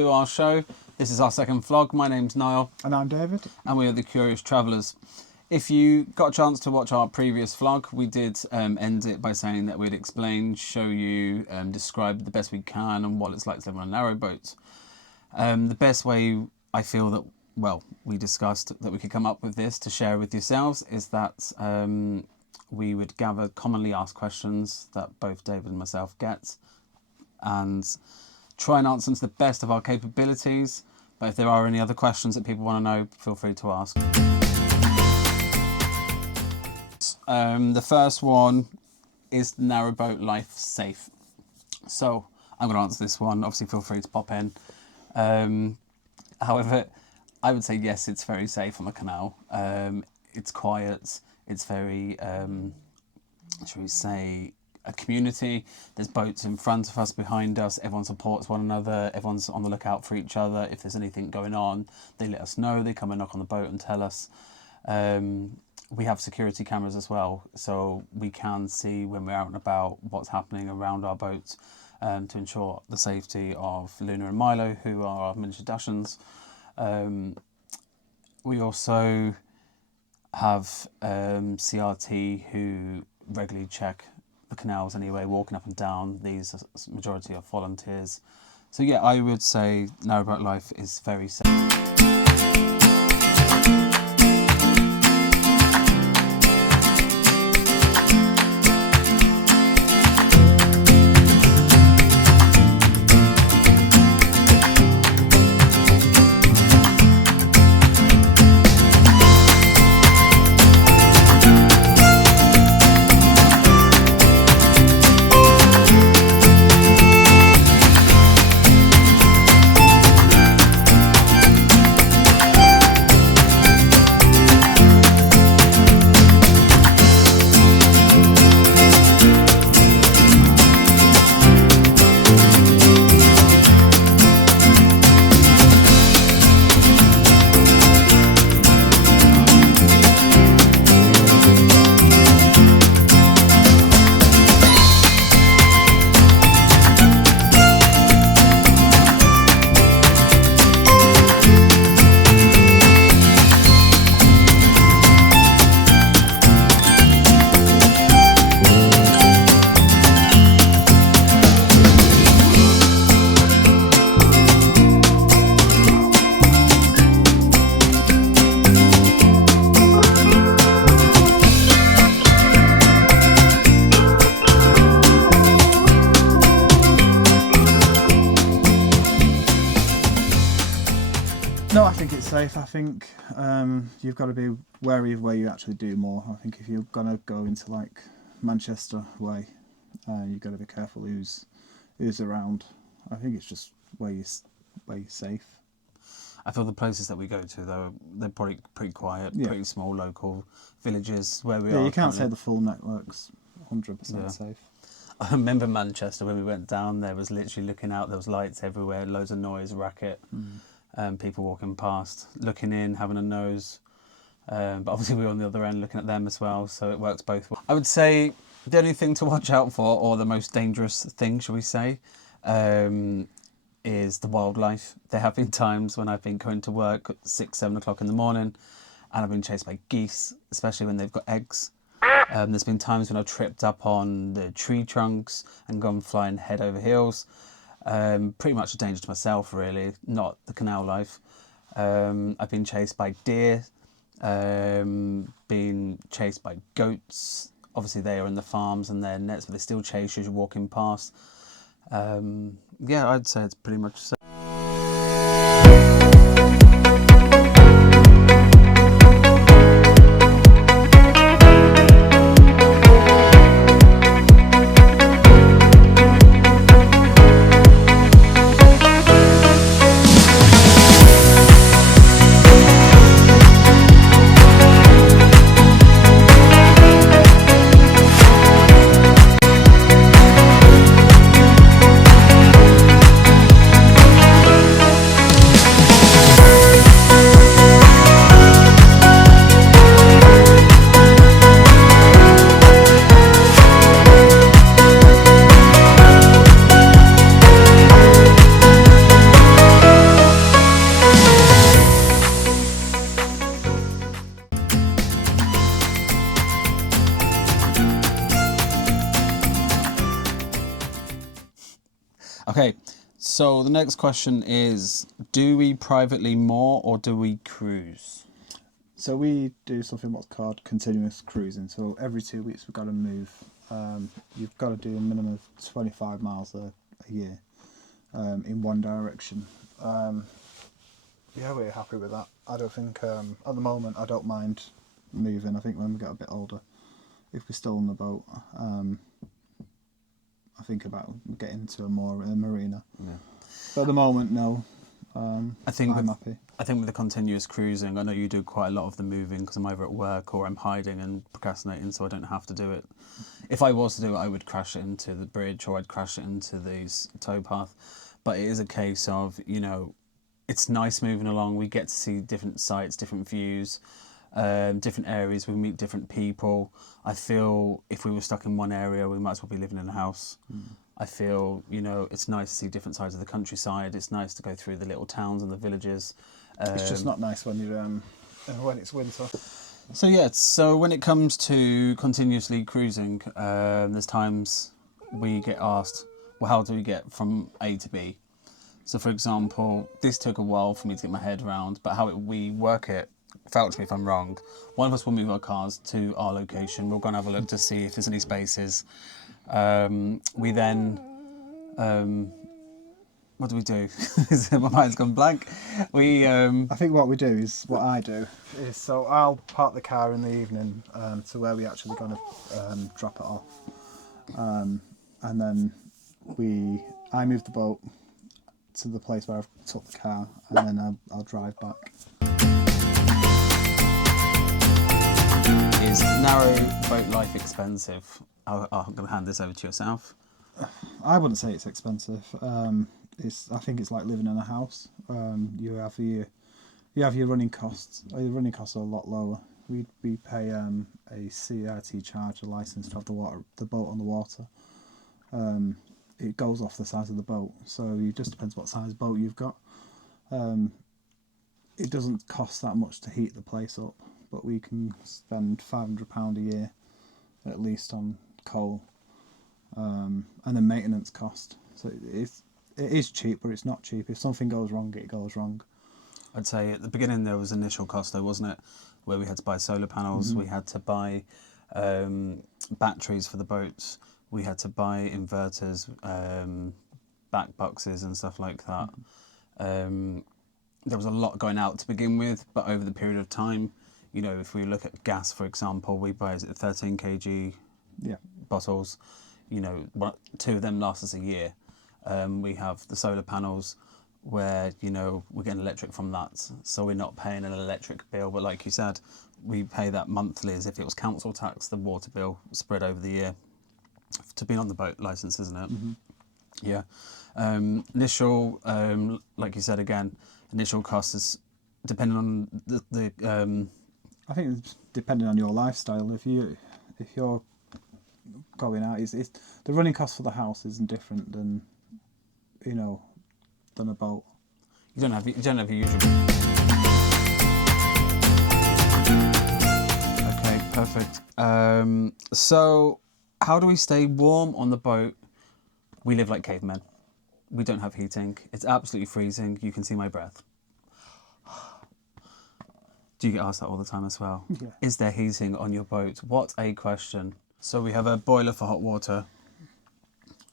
to our show. This is our second vlog. My name's Niall. And I'm David. And we are the Curious Travellers. If you got a chance to watch our previous vlog, we did end it by saying that we'd explain, show you, describe the best we can and what it's like to live on a narrowboat. The best way I feel that, well, we discussed that we could come up with this to share with yourselves is that we would gather commonly asked questions that both David and myself get and try and answer them to the best of our capabilities. But if there are any other questions that people want to know, feel free to ask. The first one is narrowboat life safe? So I'm going to answer this one. Obviously, feel free to pop in. However, I would say yes, it's very safe on the canal. It's quiet. It's very, shall we say, a community. There's boats in front of us, behind us. Everyone supports one another. Everyone's on the lookout for each other. If there's anything going on, they let us know. They come and knock on the boat and tell us. We have security cameras as well, so we can see when we're out and about what's happening around our boats to ensure the safety of Luna and Milo, who are our miniature Dachshunds. We also have CRT who regularly check the canals anyway, walking up and down. These are majority of volunteers. So yeah, I would say narrowboat life is very safe. No, I think it's safe. I think you've got to be wary of where you actually do moor. I think if you're going to go into like Manchester way, you've got to be careful who's around. I think it's just where you're safe. I feel the places that we go to, though, they're probably pretty quiet, pretty small local villages where we are. Yeah, you can't say the full network's 100% safe. I remember Manchester when we went down. There was literally looking out. There was lights everywhere, loads of noise, racket. People walking past, looking in, having a nose. But obviously we're on the other end looking at them as well, so it works both ways. I would say the only thing to watch out for, or the most dangerous thing, shall we say, is the wildlife. There have been times when I've been going to work at 6, 7 o'clock in the morning and I've been chased by geese, especially when they've got eggs. There's been times when I've tripped up on the tree trunks and gone flying head over heels. Pretty much a danger to myself, really, not the canal life. I've been chased by deer, been chased by goats. Obviously they are in the farms and they're nets, but they still chase you as you're walking past. Yeah, I'd say it's pretty much so. So the next question is, do we privately moor or do we cruise? So we do something what's called continuous cruising. So every 2 weeks we've got to move. You've got to do a minimum of 25 miles a year in one direction. Yeah, we're happy with that. I don't think, at the moment, I don't mind moving. I think when we get a bit older, if we're still on the boat, I think about getting to a marina. Yeah. But at the moment, no. I think I'm happy. I think with the continuous cruising, I know you do quite a lot of the moving because I'm either at work or I'm hiding and procrastinating, so I don't have to do it. If I was to do it, I would crash it into the bridge or I'd crash it into the towpath. But it is a case of, you know, it's nice moving along. We get to see different sights, different views, different areas. We meet different people. I feel if we were stuck in one area, we might as well be living in a house. I feel, you know, it's nice to see different sides of the countryside. It's nice to go through the little towns and the villages. It's just not nice when you're when it's winter. So yeah, so when it comes to continuously cruising, there's times we get asked, well, how do we get from A to B? So for example, this took a while for me to get my head around, but we work it, vouch me if I'm wrong, one of us will move our cars to our location. We'll go and have a look to see if there's any spaces. We then, what do we do? My mind's gone blank. I think what we do is, what I do is, so I'll park the car in the evening to where we actually going to drop it off, and then I move the boat to the place where I've took the car, and then I'll drive back. Is narrow boat life expensive? I'm going to hand this over to yourself. I wouldn't say it's expensive. I think it's like living in a house. You have your running costs. Your running costs are a lot lower. We pay a CRT charge, a license to have the boat on the water. It goes off the size of the boat, so it just depends what size boat you've got. It doesn't cost that much to heat the place up, but we can spend £500 a year at least on coal, and then maintenance cost. So it is cheap, but it's not cheap. If something goes wrong, it goes wrong. I'd say at the beginning there was initial cost though, wasn't it? Where we had to buy solar panels, we had to buy batteries for the boats, we had to buy inverters, back boxes and stuff like that. There was a lot going out to begin with, but over the period of time, you know, if we look at gas, for example, we buy 13 kg bottles. You know, 2 of them last us a year. We have the solar panels where, you know, we're getting electric from that, so we're not paying an electric bill, but like you said, we pay that monthly as if it was council tax, the water bill spread over the year to be on the boat license, isn't it? Yeah. Initial, like you said again, initial cost is depending on the I think it's depending on your lifestyle. If you're going out, it's the running cost for the house isn't different than, you know, than a boat. You don't have your usual. Okay, perfect. So how do we stay warm on the boat? We live like cavemen. We don't have heating. It's absolutely freezing. You can see my breath. Do you get asked that all the time as well? Yeah. Is there heating on your boat? What a question. So we have a boiler for hot water.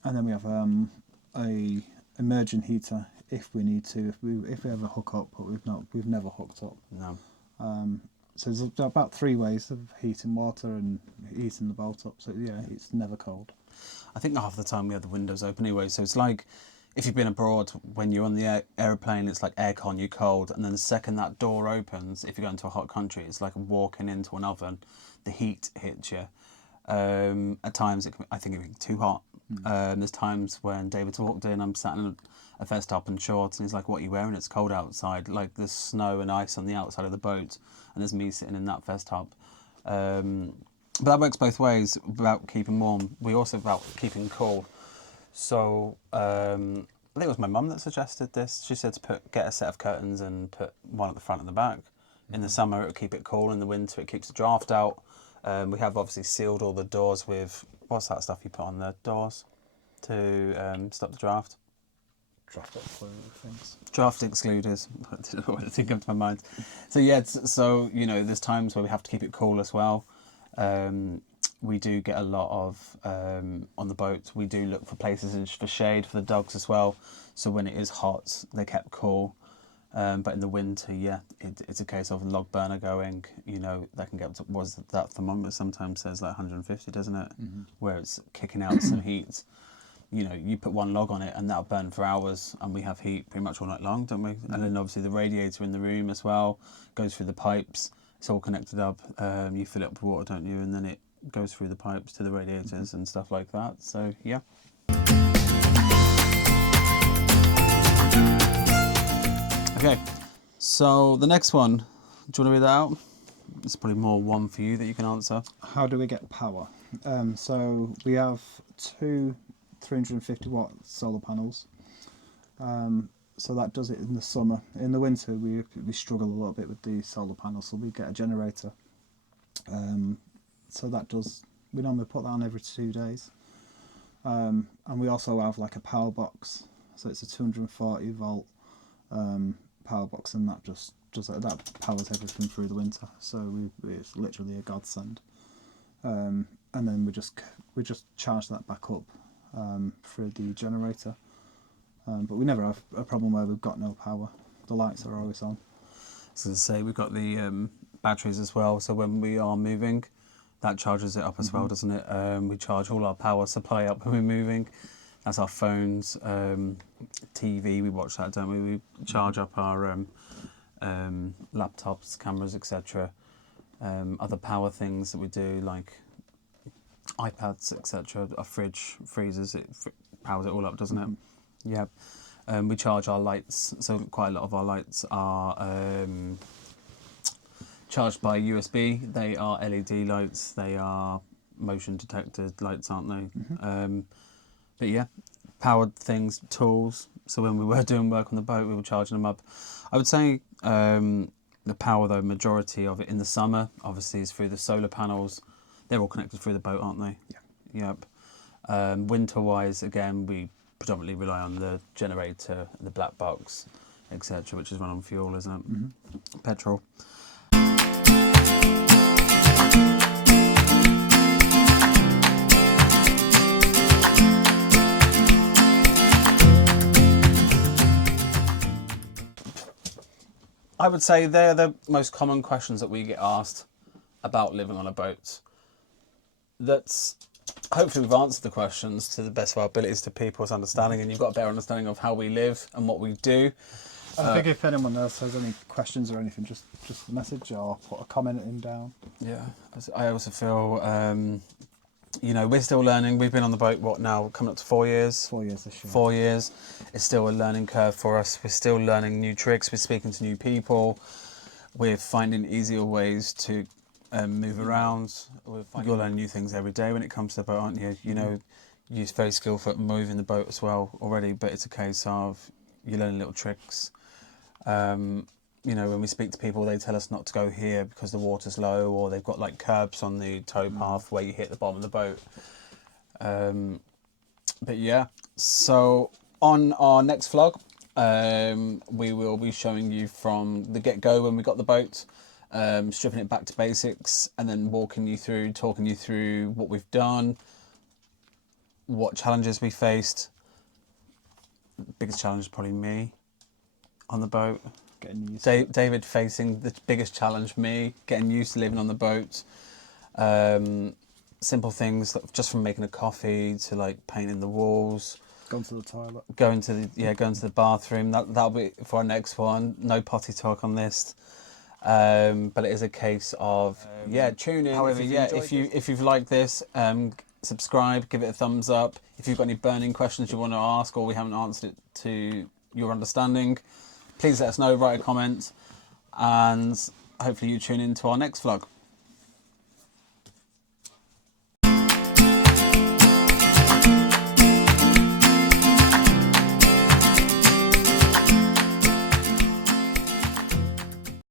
And then we have a immersion heater if we need to, if we ever hook up, but we've never hooked up. No. So there's about 3 ways of heating water and heating the boat up. So yeah, it's never cold. I think half the time we have the windows open anyway. So it's like if you've been abroad, when you're on the aeroplane, it's like aircon, you're cold. And then the second that door opens, if you go into a hot country, it's like walking into an oven. The heat hits you. At times, I think it can be too hot. There's times when David's walked in, I'm sat in a vest top and shorts, and he's like, "What are you wearing? It's cold outside." Like there's snow and ice on the outside of the boat, and there's me sitting in that vest top. But that works both ways about keeping warm. We also about keeping cool. So I think it was my mum that suggested this. She said to get a set of curtains and put one at the front and the back. In the summer, it'll keep it cool. In the winter, it keeps the draft out. We have obviously sealed all the doors with, what's that stuff you put on the doors to stop the draft? draft excluded things. Draft excluded. I didn't know what to think of to my mind. So yeah, so you know, there's times where we have to keep it cool as well. We do get a lot of on the boat. We do look for places for shade for the dogs as well. So when it is hot, they're kept cool. But in the winter, yeah, it's a case of log burner going. You know, that can get up to, that thermometer sometimes says like 150, doesn't it? Mm-hmm. Where it's kicking out some heat. You know, you put one log on it and that'll burn for hours, and we have heat pretty much all night long, don't we? Mm-hmm. And then obviously the radiator in the room as well goes through the pipes. It's all connected up. You fill it up with water, don't you? And then it goes through the pipes to the radiators and stuff like that. So yeah. Okay, so the next one, do you want to read that out? It's probably more one for you that you can answer. How do we get power? So we have two 350 watt solar panels. So that does it in the summer. In the winter, we struggle a little bit with the solar panels, so we get a generator. So that does, we normally put that on every 2 days. And we also have like a power box, so it's a 240 volt power box, and that just that powers everything through the winter. So it's literally a godsend. And then we just charge that back up through the generator. But we never have a problem where we've got no power. The lights are always on. So to say, we've got the batteries as well. So when we are moving, that charges it up as well, doesn't it? We charge all our power supply up when we're moving. That's our phones, TV. We watch that, don't we? We charge up our laptops, cameras, etc. Other power things that we do, like iPads, etc. Our fridge, freezers, it powers it all up, doesn't it? Yeah. We charge our lights, so quite a lot of our lights are charged by USB. They are LED lights. They are motion detected lights, aren't they? But yeah, powered things, tools. So when we were doing work on the boat, we were charging them up. I would say the power, though, majority of it in the summer, obviously, is through the solar panels. They're all connected through the boat, aren't they? Yeah. Yep. Winter-wise, again, we predominantly rely on the generator, the black box, etc., which is run on fuel, isn't it? Petrol. I would say they're the most common questions that we get asked about living on a boat. That's hopefully we've answered the questions to the best of our abilities to people's understanding, and you've got a better understanding of how we live and what we do. I think if anyone else has any questions or anything, just message or put a comment in down. Yeah, I also feel, you know, we're still learning. We've been on the boat, what now, coming up to 4 years? 4 years this year. 4 years. It's still a learning curve for us. We're still learning new tricks. We're speaking to new people. We're finding easier ways to move around. You're learning new things every day when it comes to the boat, aren't you? You know, you're very skillful at moving the boat as well already, but it's a case of you're learning little tricks. You know, when we speak to people, they tell us not to go here because the water's low, or they've got like curbs on the tow path where you hit the bottom of the boat. But yeah, so on our next vlog, we will be showing you from the get-go when we got the boat, stripping it back to basics, and then talking you through what we've done, what challenges we faced. The biggest challenge is probably me on the boat. Getting used to it. David facing the biggest challenge, me getting used to living on the boat. Simple things just from making a coffee to like painting the walls. Going to the toilet. Going to the bathroom. That'll be for our next one. No potty talk on this. But it is a case of tune in. However, if you've liked this, subscribe, give it a thumbs up. If you've got any burning questions you want to ask or we haven't answered it to your understanding, please let us know, write a comment, and hopefully you tune in to our next vlog.